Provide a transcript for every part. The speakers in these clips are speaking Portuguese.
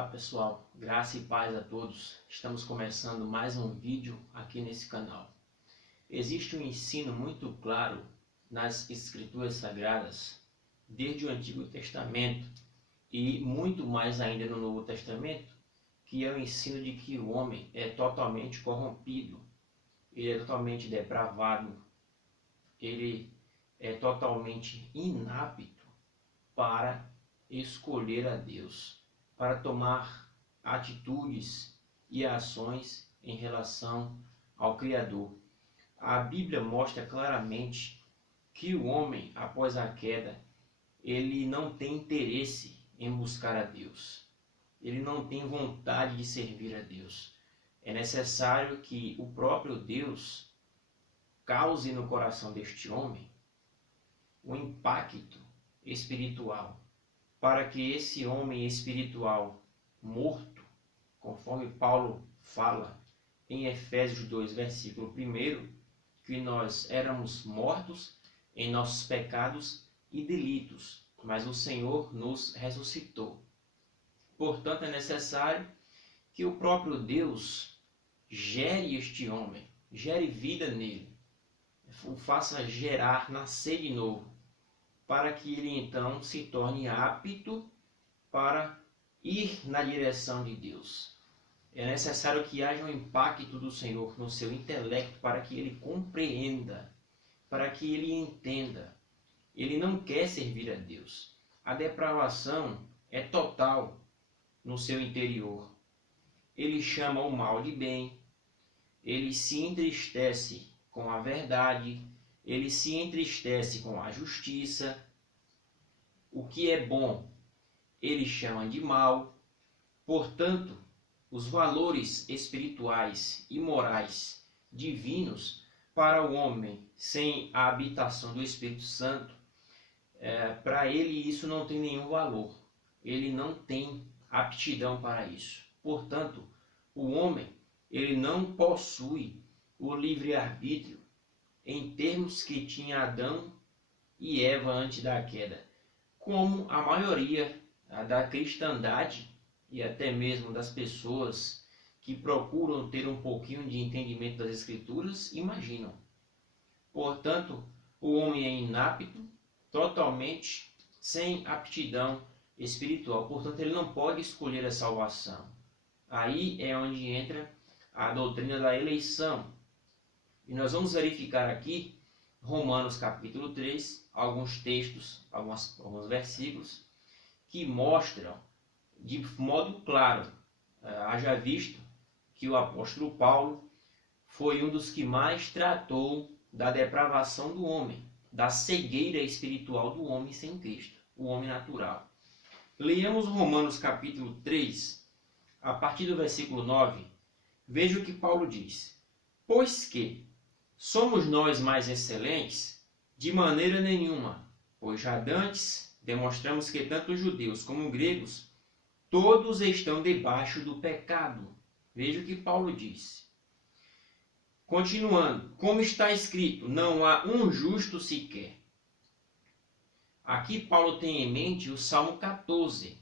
Olá pessoal, graça e paz a todos. Estamos começando mais um vídeo aqui nesse canal. Existe um ensino muito claro nas Escrituras Sagradas, desde o Antigo Testamento e muito mais ainda no Novo Testamento, que é o ensino de que o homem é totalmente corrompido, ele é totalmente depravado, ele é totalmente inapto para escolher a Deus, para tomar atitudes e ações em relação ao Criador. A Bíblia mostra claramente que o homem, após a queda, ele não tem interesse em buscar a Deus. Ele não tem vontade de servir a Deus. É necessário que o próprio Deus cause no coração deste homem um impacto espiritual, para que esse homem espiritual morto, conforme Paulo fala em Efésios 2, versículo 1, que nós éramos mortos em nossos pecados e delitos, mas o Senhor nos ressuscitou. Portanto, é necessário que o próprio Deus gere este homem, gere vida nele, o faça gerar, nascer de novo, para que ele então se torne apto para ir na direção de Deus. É necessário que haja um impacto do Senhor no seu intelecto para que ele compreenda, para que ele entenda. Ele não quer servir a Deus. A depravação é total no seu interior. Ele chama o mal de bem, ele se entristece com a verdade, ele se entristece com a justiça. O que é bom, ele chama de mal. Portanto, os valores espirituais e morais divinos para o homem sem a habitação do Espírito Santo, para ele isso não tem nenhum valor. Ele não tem aptidão para isso. Portanto, o homem ele não possui o livre-arbítrio em termos que tinha Adão e Eva antes da queda, como a maioria da cristandade e até mesmo das pessoas que procuram ter um pouquinho de entendimento das Escrituras imaginam. Portanto, o homem é inapto, totalmente sem aptidão espiritual. Portanto, ele não pode escolher a salvação. Aí é onde entra a doutrina da eleição. E nós vamos verificar aqui, Romanos capítulo 3, alguns textos, alguns versículos, que mostram de modo claro, haja visto que o apóstolo Paulo foi um dos que mais tratou da depravação do homem, da cegueira espiritual do homem sem Cristo, o homem natural. Leamos Romanos capítulo 3, a partir do versículo 9, veja o que Paulo diz. Pois que somos nós mais excelentes? De maneira nenhuma, pois já dantes demonstramos que tanto judeus como gregos, todos estão debaixo do pecado. Veja o que Paulo diz. Continuando, como está escrito, não há um justo sequer. Aqui Paulo tem em mente o Salmo 14,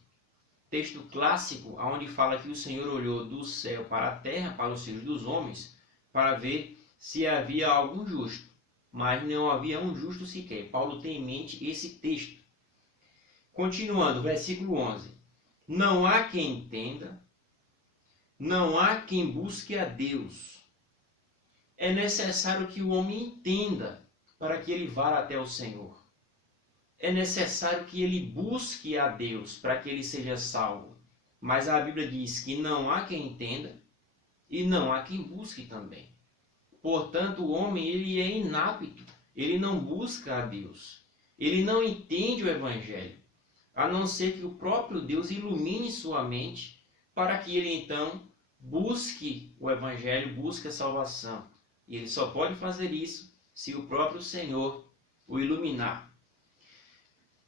texto clássico, onde fala que o Senhor olhou do céu para a terra, para os filhos dos homens, para ver se havia algum justo, mas não havia um justo sequer. Paulo tem em mente esse texto. Continuando, versículo 11. Não há quem entenda, não há quem busque a Deus. É necessário que o homem entenda para que ele vá até o Senhor. É necessário que ele busque a Deus para que ele seja salvo. Mas a Bíblia diz que não há quem entenda e não há quem busque também. Portanto, o homem ele é inapto, ele não busca a Deus. Ele não entende o Evangelho, a não ser que o próprio Deus ilumine sua mente para que ele então busque o Evangelho, busque a salvação. E ele só pode fazer isso se o próprio Senhor o iluminar.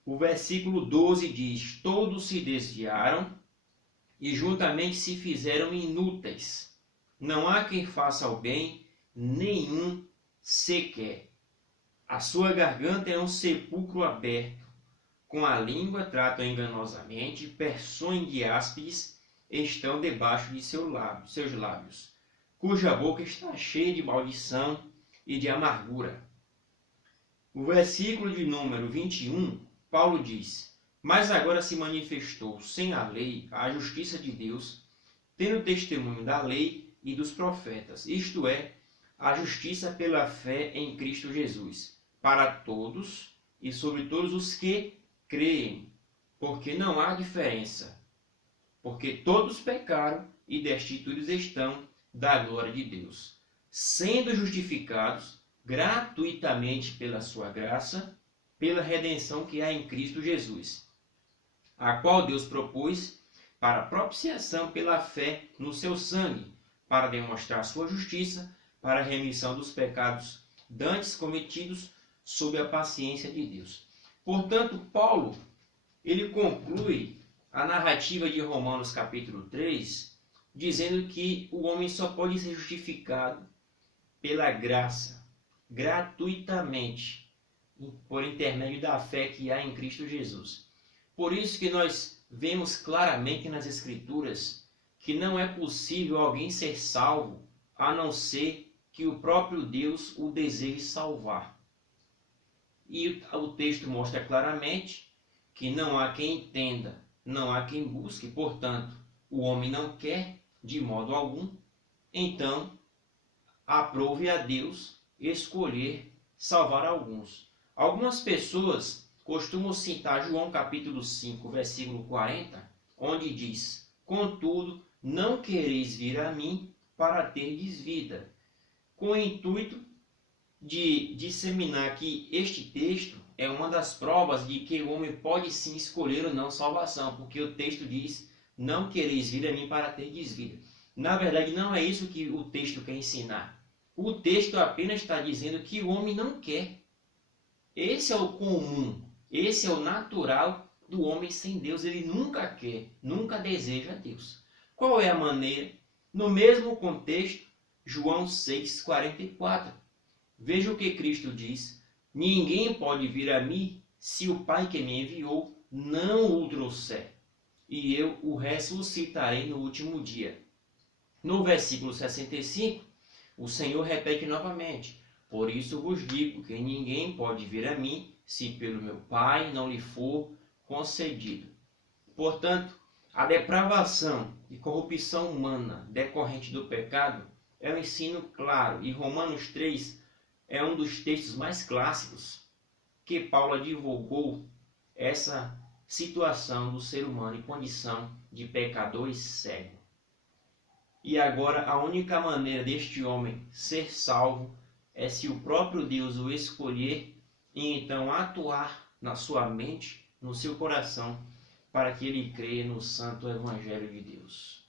O versículo 12 diz, todos se desviaram e juntamente se fizeram inúteis. Não há quem faça o bem, nenhum sequer. A sua garganta é um sepulcro aberto. Com a língua tratam enganosamente, persuem de áspides, estão debaixo de seus lábios, cuja boca está cheia de maldição e de amargura. O versículo de número 21, Paulo diz: Mas agora se manifestou sem a lei a justiça de Deus, tendo testemunho da lei e dos profetas, isto é, a justiça pela fé em Cristo Jesus, para todos e sobre todos os que creem, porque não há diferença, porque todos pecaram e destituídos estão da glória de Deus, sendo justificados gratuitamente pela sua graça, pela redenção que há em Cristo Jesus, a qual Deus propôs para propiciação pela fé no seu sangue, para demonstrar sua justiça, para a remissão dos pecados dantes cometidos sob a paciência de Deus. Portanto, Paulo, ele conclui a narrativa de Romanos capítulo 3, dizendo que o homem só pode ser justificado pela graça, gratuitamente, por intermédio da fé que há em Cristo Jesus. Por isso que nós vemos claramente nas Escrituras que não é possível alguém ser salvo a não ser que o próprio Deus o deseje salvar. E o texto mostra claramente que não há quem entenda, não há quem busque, portanto, o homem não quer de modo algum, então aprove a Deus escolher salvar alguns. Algumas pessoas costumam citar João capítulo 5, versículo 40, onde diz: Contudo, não quereis vir a mim para terdes vida, com o intuito de disseminar que este texto é uma das provas de que o homem pode sim escolher ou não salvação, porque o texto diz: não quereis vir a mim para terdes vida. Na verdade, não é isso que o texto quer ensinar. O texto apenas está dizendo que o homem não quer. Esse é o comum, esse é o natural do homem sem Deus. Ele nunca quer, nunca deseja Deus. Qual é a maneira? No mesmo contexto, João 6,44. Veja o que Cristo diz: Ninguém pode vir a mim se o Pai que me enviou não o trouxer, e eu o ressuscitarei no último dia. No versículo 65, o Senhor repete novamente: Por isso vos digo que ninguém pode vir a mim se pelo meu Pai não lhe for concedido. Portanto, a depravação e corrupção humana decorrente do pecado é um ensino claro, e Romanos 3 é um dos textos mais clássicos que Paulo advogou essa situação do ser humano em condição de pecador e cego. E agora a única maneira deste homem ser salvo é se o próprio Deus o escolher e então atuar na sua mente, no seu coração, para que ele creia no santo evangelho de Deus.